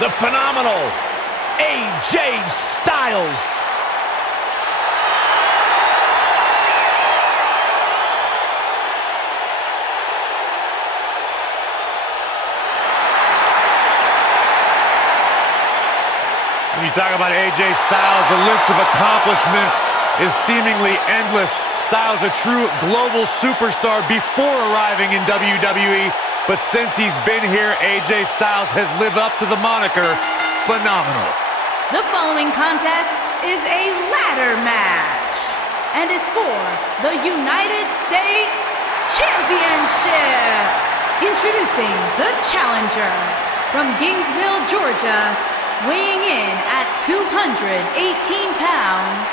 the phenomenal AJ Styles. When you talk about AJ Styles, the list of accomplishments is seemingly endless. Styles, a true global superstar before arriving in WWE, but since he's been here, AJ Styles has lived up to the moniker, phenomenal. The following contest is a ladder match and is for the United States Championship. Introducing the challenger from Gainesville, Georgia, weighing in at 218 pounds,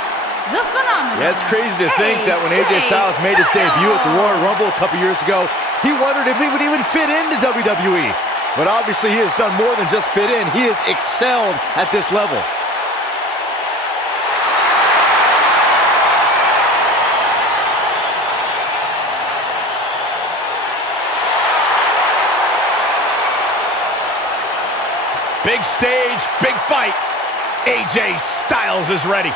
the phenomenal. Yeah, it's crazy to think that when AJ Styles made his debut at the Royal Rumble a couple years ago, he wondered if he would even fit into WWE. But obviously he has done more than just fit in. He has excelled at this level. Big stage, big fight. AJ Styles is ready.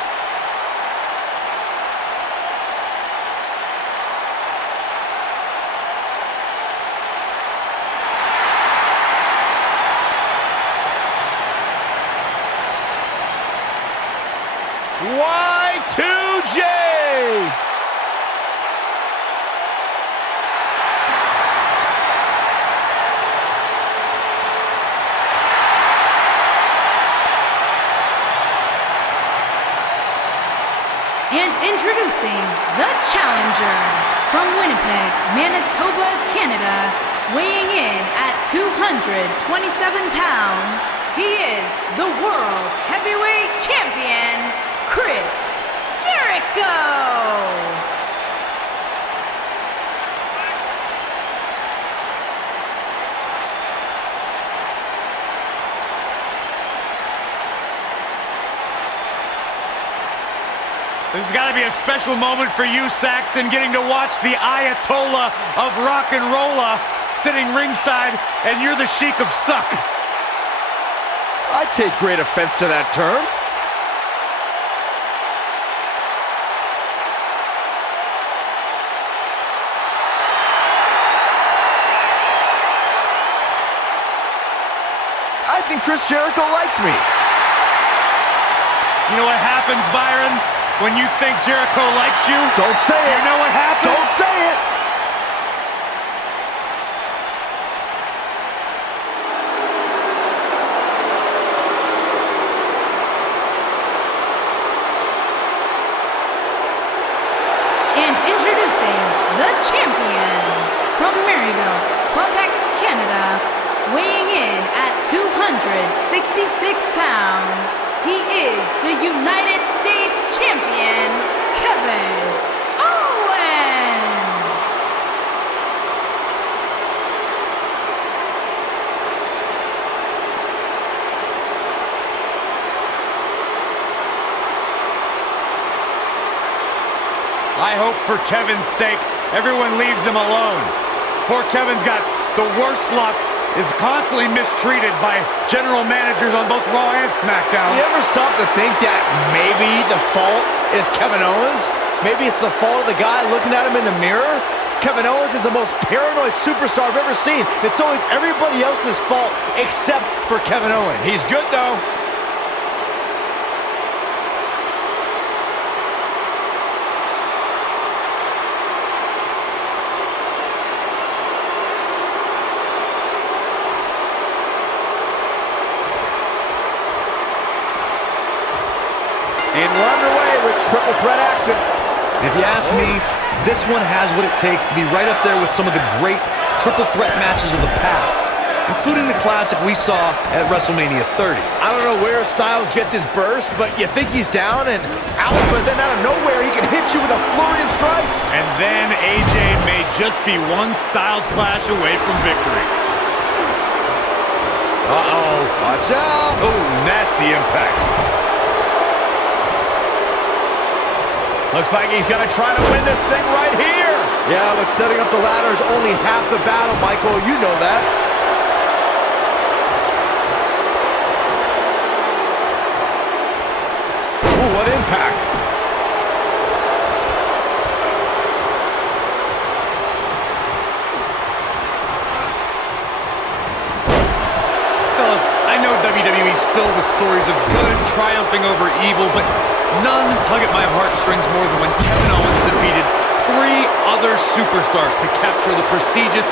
Y2J! And introducing the challenger from Winnipeg, Manitoba, Canada, weighing in at 227 pounds, he is the World Heavyweight Champion, Chris Jericho! This has got to be a special moment for you, Saxton, getting to watch the Ayatollah of rock and rolla sitting ringside, and you're the Sheik of Suck. I take great offense to that term. I think Chris Jericho likes me. You know what happens, Byron, when you think Jericho likes you? Don't say it. You know what happens? Don't say it. And introducing the champion from Maryville, Quebec, Canada, weighing in at 266 pounds, he is the United States Champion, Kevin Owens! I hope for Kevin's sake, everyone leaves him alone. Poor Kevin's got the worst luck, is constantly mistreated by general managers on both Raw and SmackDown. You ever stop to think that maybe the fault is Kevin Owens? Maybe it's the fault of the guy looking at him in the mirror? Kevin Owens is the most paranoid superstar I've ever seen. It's always everybody else's fault except for Kevin Owens. He's good though. And we're underway with triple threat action. If you ask me, this one has what it takes to be right up there with some of the great triple threat matches of the past, including the classic we saw at WrestleMania 30. I don't know where Styles gets his burst, but you think he's down and out, but then out of nowhere he can hit you with a flurry of strikes. And then AJ may just be one Styles clash away from victory. Uh-oh. Watch out. Oh, nasty impact. Looks like he's gonna try to win this thing right here. Yeah, but setting up the ladder is only half the battle, Michael. You know that. triumphing over evil, but none tug at my heartstrings more than when Kevin Owens defeated 3 other superstars to capture the prestigious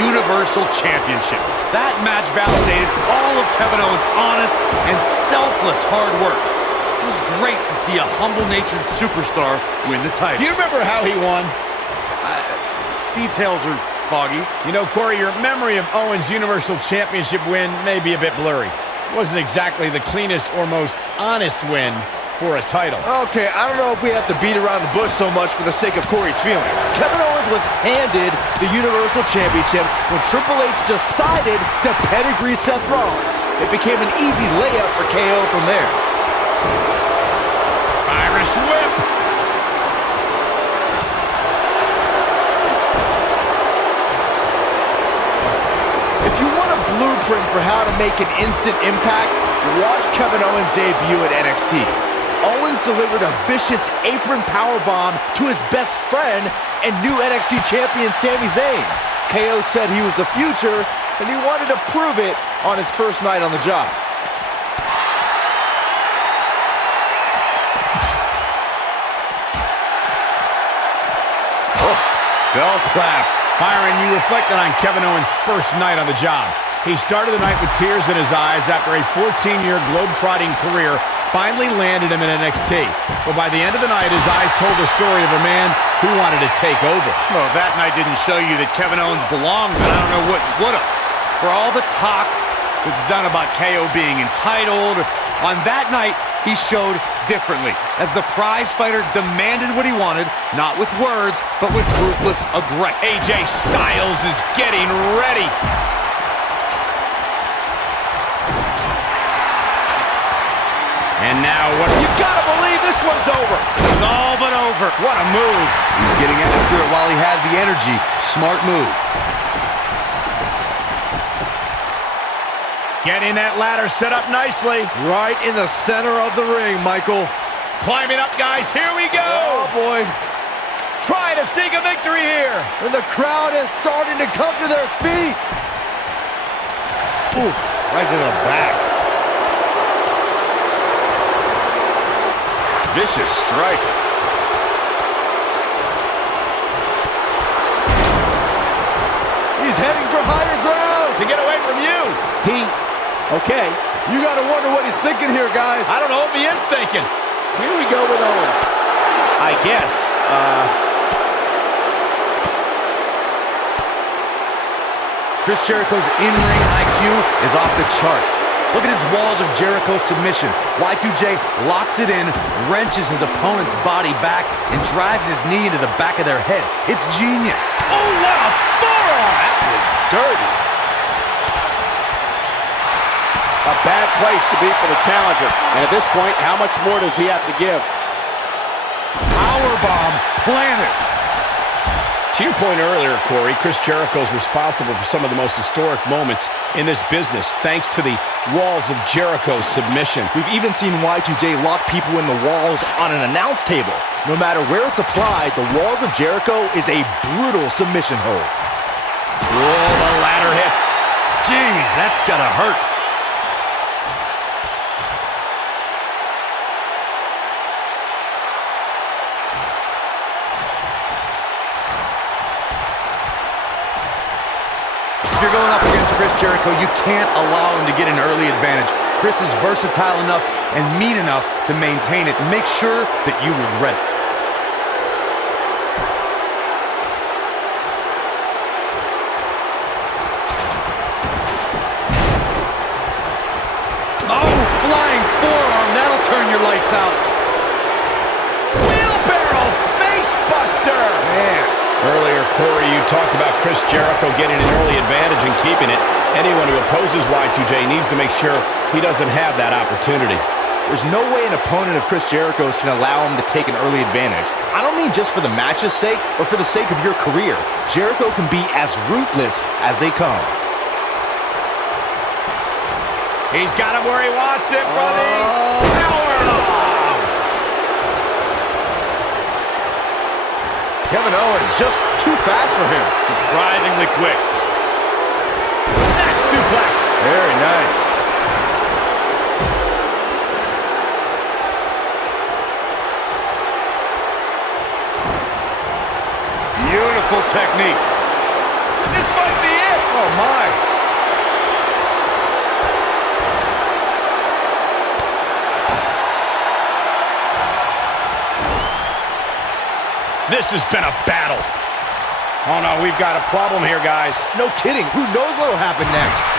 Universal Championship. That match validated all of Kevin Owens' honest and selfless hard work. It was great to see a humble-natured superstar win the title. Do you remember how he won? Details are foggy. You know, Corey, your memory of Owens' Universal Championship win may be a bit blurry. It wasn't exactly the cleanest or most honest win for a title. Okay, I don't know if we have to beat around the bush so much for the sake of Corey's feelings. Kevin Owens was handed the Universal Championship when Triple H decided to pedigree Seth Rollins. It became an easy layup for KO from there. Irish whip. If you want a blueprint for how to make an instant impact, watch Kevin Owens' debut at NXT. Owens delivered a vicious apron powerbomb to his best friend and new NXT champion Sami Zayn. KO said he was the future, and he wanted to prove it on his first night on the job. Bell clap. Byron, you reflected on Kevin Owens' first night on the job. He started the night with tears in his eyes after a 14-year globe-trotting career finally landed him in NXT. But by the end of the night, his eyes told the story of a man who wanted to take over. Well, if that night didn't show you that Kevin Owens belonged, then I don't know what would've. For all the talk that's done about KO being entitled, on that night, he showed differently, as the prize fighter demanded what he wanted, not with words, but with ruthless aggression. AJ Styles is getting ready. And now what? You gotta believe this one's over. It's all but over. What a move. He's getting after it while he has the energy. Smart move. Getting that ladder set up nicely. Right in the center of the ring, Michael. Climbing up, guys. Here we go. Oh, boy. Trying to sneak a victory here. And the crowd is starting to come to their feet. Ooh, right to the back. Vicious strike. He's heading for higher ground to get away from you. Okay. You got to wonder what he's thinking here, guys. I don't know if he is thinking. Here we go with Owens. I guess. Chris Jericho's in-ring IQ is off the charts. Look at his walls of Jericho submission. Y2J locks it in, wrenches his opponent's body back, and drives his knee into the back of their head. It's genius. Oh, what a forearm! That was dirty. A bad place to be for the challenger. And at this point, how much more does he have to give? Powerbomb planted. To your point earlier, Corey, Chris Jericho is responsible for some of the most historic moments in this business, thanks to the Walls of Jericho submission. We've even seen Y2J lock people in the walls on an announce table. No matter where it's applied, the Walls of Jericho is a brutal submission hold. Whoa, the ladder hits. Jeez, that's gotta hurt. If you're going up against Chris Jericho, you can't allow him to get an early advantage. Chris is versatile enough and mean enough to maintain it. Make sure that you regret it. Oh, flying forearm. That'll turn your lights out. Wheelbarrow face buster! Man. Earlier, Corey, you talked about Chris Jericho getting an early advantage and keeping it. Anyone who opposes Y2J needs to make sure he doesn't have that opportunity. There's no way an opponent of Chris Jericho's can allow him to take an early advantage. I don't mean just for the match's sake, but for the sake of your career. Jericho can be as ruthless as they come. He's got him where he wants it from the powerbomb. Kevin Owens just too fast for him. Surprisingly quick. Snap suplex. Very nice. Beautiful technique. This might be it. Oh, my. This has been a battle. Oh, no, we've got a problem here, guys. No kidding. Who knows what will happen next?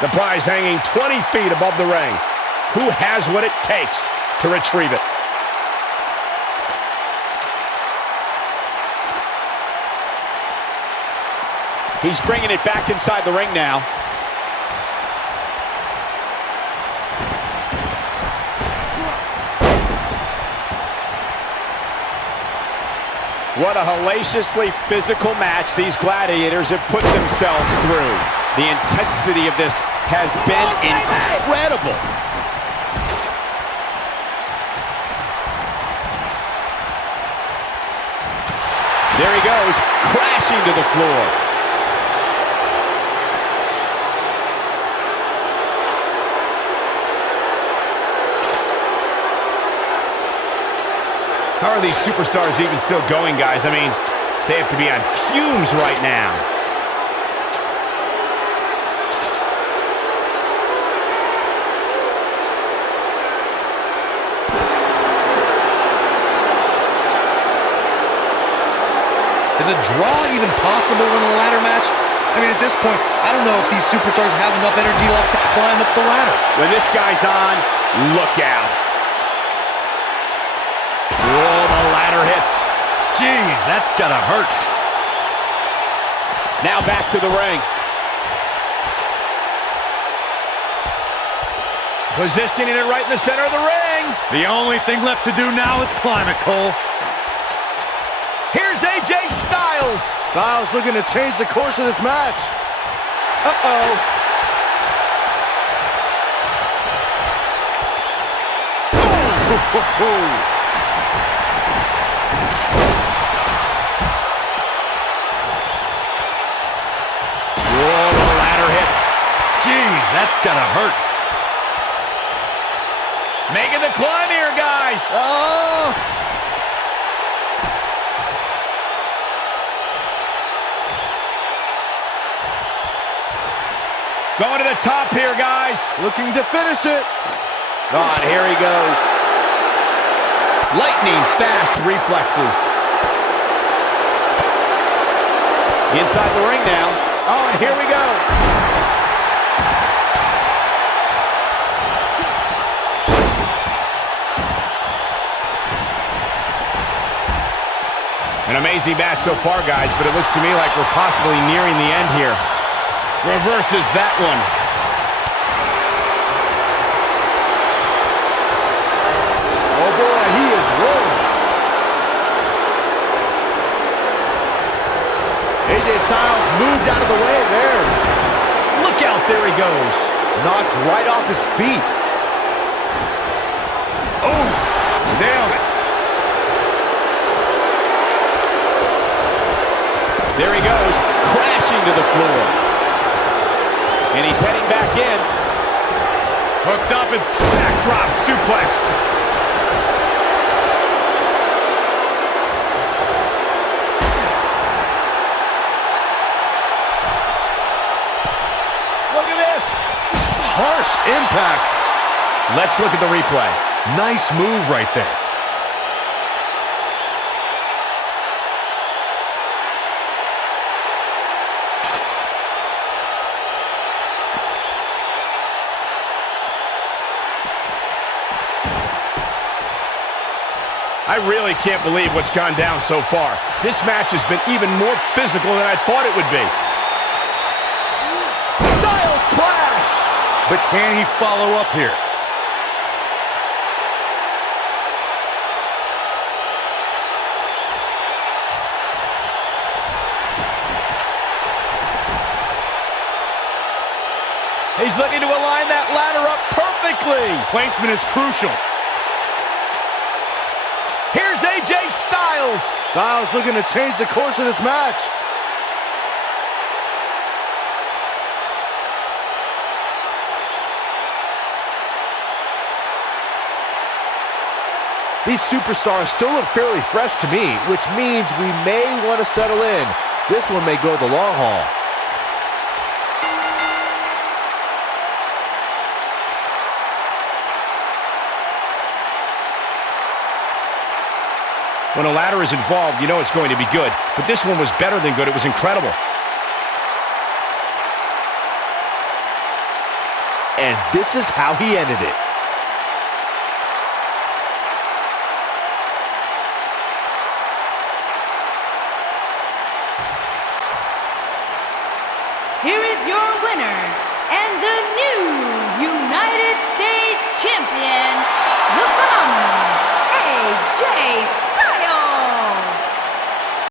The prize hanging 20 feet above the ring. Who has what it takes to retrieve it? He's bringing it back inside the ring now. What a hellaciously physical match these gladiators have put themselves through. The intensity of this has been incredible. There he goes, crashing to the floor. How are these superstars even still going, guys? I mean, they have to be on fumes right now. Is a draw even possible in a ladder match? I mean, at this point, I don't know if these superstars have enough energy left to climb up the ladder. When this guy's on, look out. Whoa, the ladder hits. Jeez, that's gotta hurt. Now back to the ring. Positioning it right in the center of the ring. The only thing left to do now is climb it, Cole. Here's AJ Styles. Styles looking to change the course of this match. Uh-oh. Whoa, the ladder hits. Jeez, that's gotta hurt. Making the climb here, guys. Oh. Going to the top here, guys. Looking to finish it. On, here he goes. Lightning fast reflexes. Inside the ring now. Oh, and here we go. An amazing match so far, guys, but it looks to me like we're possibly nearing the end here. Reverses that one. Oh boy, he is rolling. AJ Styles moved out of the way there. Look out, there he goes. Knocked right off his feet. Oh, nailed it. There he goes, crashing to the floor. And he's heading back in. Hooked up and backdrop suplex. Look at this. Harsh impact. Let's look at the replay. Nice move right there. I really can't believe what's gone down so far. This match has been even more physical than I thought it would be. Styles clash. But can he follow up here? He's looking to align that ladder up perfectly. Placement is crucial. Here's AJ Styles. Styles looking to change the course of this match. These superstars still look fairly fresh to me, which means we may want to settle in. This one may go the long haul. When a ladder is involved, you know it's going to be good. But this one was better than good. It was incredible. And this is how he ended it. Here is your winner and the new United States Champion, the phenomenal AJ Styles.